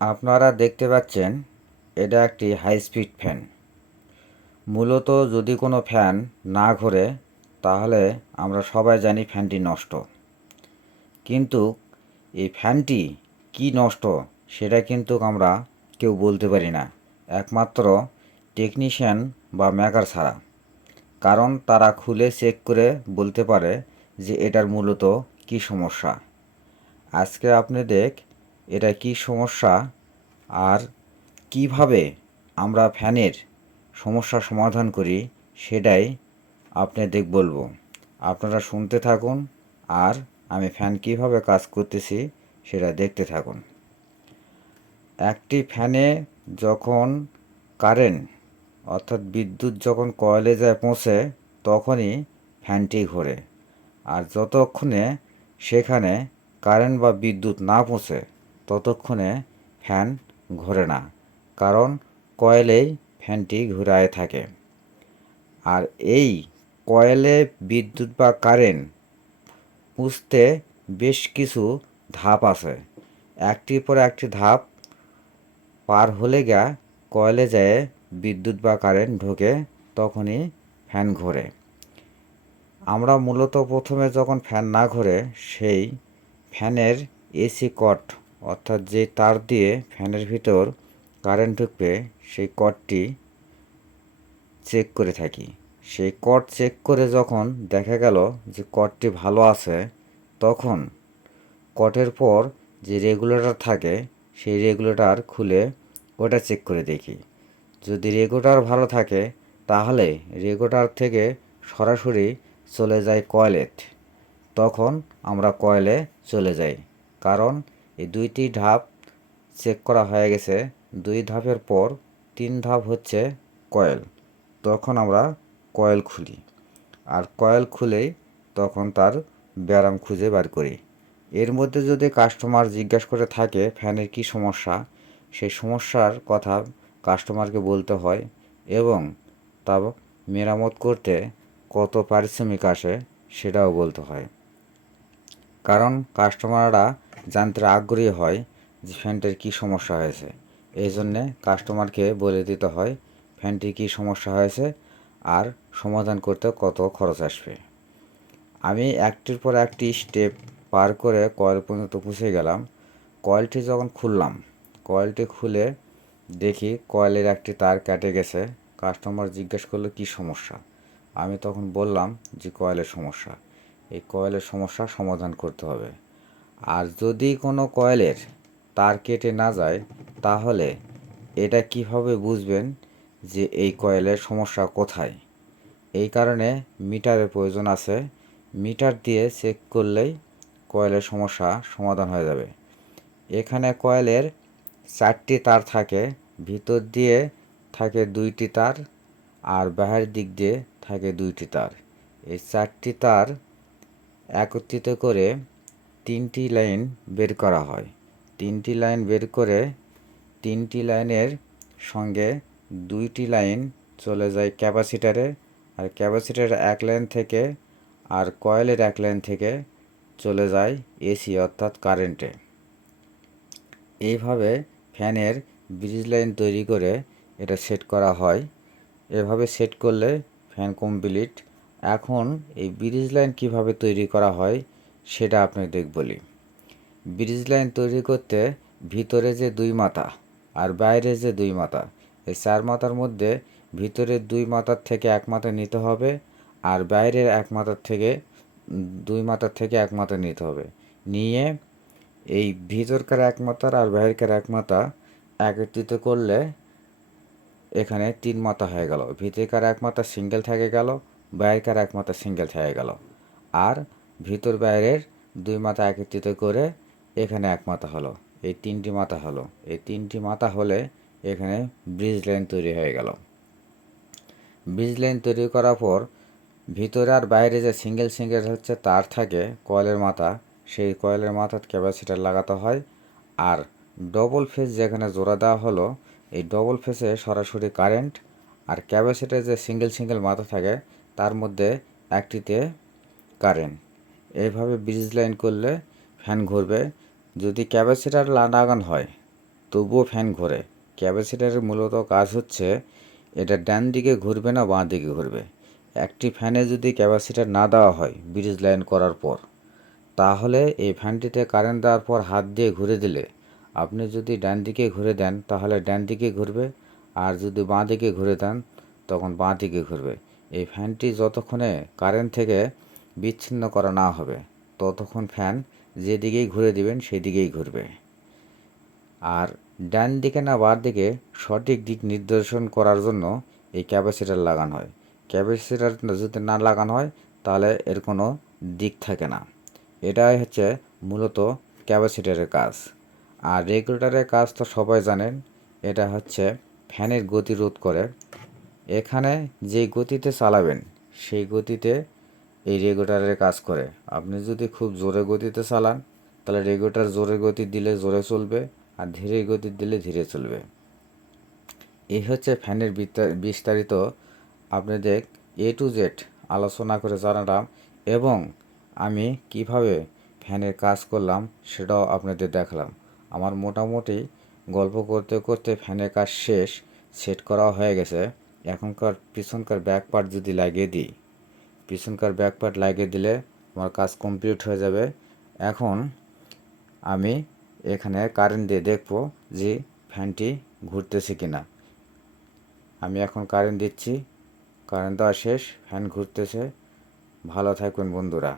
আপনারা দেখতে পাচ্ছেন এটা একটি হাই স্পিড ফ্যান। মূলত যদি কোনো ফ্যান না ঘোরে তাহলে আমরা সবাই জানি ফ্যানটি নষ্ট। কিন্তু এই ফ্যানটি কি নষ্ট সেটা কিন্তু আমরা কেউ বলতে পারি না, একমাত্র টেকনিশিয়ান বা মেকার ছাড়া। কারণ তারা খুলে চেক করে বলতে পারে যে এটার মূলত কি সমস্যা। আজকে আপনাদের এটা কি সমস্যা আর কিভাবে আমরা ফ্যানের সমস্যা সমাধান করি সেটাই আপনাদের বলবো। আপনারা শুনতে থাকুন আর আমি ফ্যান কিভাবে কাজ করতেছি সেটা দেখতে থাকুন। একটি ফ্যানে যখন কারেন্ট অর্থাৎ বিদ্যুৎ যখন কয়েলে যায় পৌঁছে তখনই ফ্যানটি ঘোরে। আর যতক্ষণে সেখানে কারেন্ট বা বিদ্যুৎ না পৌঁছে ততক্ষণে ফ্যান ঘোরে না, কারণ কয়েলেই ফ্যানটি ঘুরায় থাকে। আর এই কয়েলে বিদ্যুৎ বা কারেন্ট পৌঁছতে বেশ কিছু ধাপ আছে। একটির পর একটি ধাপ পার হলে গা কয়েলে যায় বিদ্যুৎ বা কারেন্ট ঢোকে, তখনই ফ্যান ঘোরে। আমরা মূলত প্রথমে যখন ফ্যান না ঘোরে সেই ফ্যানের এসি কর্ড অর্থাৎ যে তার দিয়ে ফ্যানের ভিতর কারেন্ট ঢুকবে সেই কর্ডটি চেক করে থাকি। সেই কর্ড চেক করে যখন দেখা গেল যে কর্ডটি ভালো আছে, তখন কর্ডের পর যে রেগুলেটর থাকে সেই রেগুলেটর খুলে ওটা চেক করে দেখি। যদি রেগুলেটর ভালো থাকে তাহলে রেগুলেটর থেকে সরাসরি চলে যায় কয়েলের। তখন আমরা কয়েলে চলে যাই, কারণ এই দুইটি ধাপ চেক করা হয়ে গেছে। দুই ধাপের পর তিন ধাপ হচ্ছে কয়েল। তখন আমরা কয়েল খুলি, আর কয়েল খুলেই তখন তার ব্যারাম খুঁজে বার করি। এর মধ্যে যদি কাস্টমার জিজ্ঞাসা করে থাকে ফ্যানের কি সমস্যা, সেই সমস্যার কথা কাস্টমারকে বলতে হয় এবং তা মেরামত করতে কত পারিশ্রমিক আসে সেটাও বলতে হয়। কারণ কাস্টমাররা জানতে আগ্রহী হয় যে ফ্যানটার কী সমস্যা হয়েছে। এই জন্যে কাস্টমারকে বলে দিতে হয় ফ্যানটির কী সমস্যা হয়েছে আর সমাধান করতে কত খরচ আসবে। আমি একটির পর একটি স্টেপ পার করে কয়েল পর্যন্ত পৌঁছে গেলাম। কয়েলটি যখন খুললাম, কয়েলটি খুলে দেখি কয়েলের একটি তার কেটে গেছে। কাস্টমার জিজ্ঞেস করলো কী সমস্যা। আমি তখন বললাম যে কয়েলের সমস্যা। এই কয়েলের সমস্যা সমাধান করতে হবে। আর যদি কোনো কয়েলের তার কেটে না যায় তাহলে এটা কিভাবে বুঝবেন যে এই কয়েলের সমস্যা কোথায়? এই কারণে মিটারের প্রয়োজন আছে। মিটার দিয়ে চেক করলেই কয়েলের সমস্যা সমাধান হয়ে যাবে। এখানে কয়েলের 4টি তার থাকে, ভিতর দিয়ে থাকে 2টি তার আর বাহির দিক দিয়ে থাকে 2টি তার। এই 4টি তার একত্রিত করে 3টি লাইন বের করা হয়। 3টি লাইন বের করে 3টি লাইনের সঙ্গে 2টি লাইন চলে যায় ক্যাপাসিটারে, আর ক্যাপাসিটারের এক লাইন থেকে আর কয়েলের এক লাইন থেকে চলে যায় এসি অর্থাৎ কারেন্টে। এইভাবে ফ্যানের ব্রিজ লাইন তৈরি করে এটা সেট করা হয়। এভাবে সেট করলে ফ্যান কমপ্লিট। এখন এই ব্রিজ লাইন কীভাবে তৈরি করা হয় সেটা আপনাদের বলি। ব্রিজ লাইন তৈরি করতে ভিতরে যে 2 মাথা আর বাইরে যে 2 মাথা, এই 4 মাথার মধ্যে ভিতরের 2 মাথার থেকে 1 মাথা নিতে হবে আর বাইরের 1 মাথার থেকে 2 মাথার থেকে 1 মাথা নিতে হবে। নিয়ে এই ভিতরকার 1 মাথার আর বাইরের 1 মাথা একত্রিত করলে এখানে 3 মাথা হয়ে গেল। ভিতরকার 1 মাথা সিঙ্গেল থেকে গেল, বাইরের 1 মাথা সিঙ্গেল থেকে গেল। আর ভিতর বাইরের 2 মাথা একত্রিত করে এখানে 1 মাথা হলো। এই 3টি মাথা হলো। এই 3টি মাথা হলে এখানে ব্রিজ লাইন তৈরি হয়ে গেল। ব্রিজ লাইন তৈরি করার পর ভিতরে আর বাইরে যে সিঙ্গেল সিঙ্গেল হচ্ছে তার থাকে কয়েলের মাথা, সেই কয়েলের মাথার ক্যাপাসিটার লাগাতে হয়। আর ডবল ফেজ যেখানে জোড়া দেওয়া হলো, এই ডবল ফেজে সরাসরি কারেন্ট, আর ক্যাপাসিটার যে সিঙ্গেল সিঙ্গেল মাথা থাকে তার মধ্যে একটিতে কারেন্ট। এইভাবে ব্রিজ লাইন করলে ফ্যান ঘুরবে। যদি ক্যাপাসিটার লাগানো হয় তবুও ফ্যান ঘোরে। ক্যাপাসিটরের মূলত কাজ হচ্ছে এটা ডান দিকে ঘুরবে না বাঁ দিকে ঘুরবে। একটি ফ্যানে যদি ক্যাপাসিটর না দেওয়া হয় ব্রিজ লাইন করার পর, তাহলে এই ফ্যানটিতে কারেন্ট দেওয়ার পর হাত দিয়ে ঘুরে দিলে আপনি যদি ডান দিকে ঘুরে দেন তাহলে ডান দিকে ঘুরবে, আর যদি বাঁ দিকে ঘুরে দেন তখন বাঁ দিকে ঘুরবে। এই ফ্যানটি যতক্ষণে কারেন্ট থেকে বিচ্ছিন্ন করা না হবে ততক্ষণ ফ্যান যেদিকেই ঘুরে দিবেন সেদিকেই ঘুরবে। আর ডান দিকে না বাঁ দিকে সঠিক দিক নির্দেশন করার জন্য এই ক্যাপাসিটর লাগানো হয়। ক্যাপাসিটর যদি না লাগানো হয় তাহলে এর কোনো দিক থাকে না। এটাই হচ্ছে মূলত ক্যাপাসিটরের কাজ। আর রেগুলেটরের কাজ তো সবাই জানেন, এটা হচ্ছে ফ্যানের গতি রোধ করে। এখানে যেই গতিতে চালাবেন সেই গতিতে এই রেগুলেটরের কাজ করে। আপনি যদি খুব জোরে গতিতে চালান তাহলে রেগুলেটর জোরে গতি দিলে জোরে চলবে, আর ধীরে গতি দিলে ধীরে চলবে। এই হচ্ছে ফ্যানের বিস্তারিত আপনাদের A to Z আলোচনা করে জানালাম, এবং আমি কিভাবে ফ্যানের কাজ করলাম সেটাও আপনাদের দেখালাম। আমার মোটামুটি গল্প করতে করতে ফ্যানের কাজ শেষ, সেট করা হয়ে গেছে। এখনকার পিছনকার ব্যাক পার্ট যদি লাগিয়ে দিই, পিছনকার ব্যাক পার্ট লাগিয়ে দিলে আমার কাজ কমপ্লিট হয়ে যাবে। এখন আমি এখানে কারেন্ট দিয়ে দেখব যে ফ্যানটি ঘুরতেছে কিনা। আমি এখন কারেন্ট দিচ্ছি, কারেন্ট দেওয়া শেষ, ফ্যান ঘুরতেছে। ভালো থাকবেন বন্ধুরা।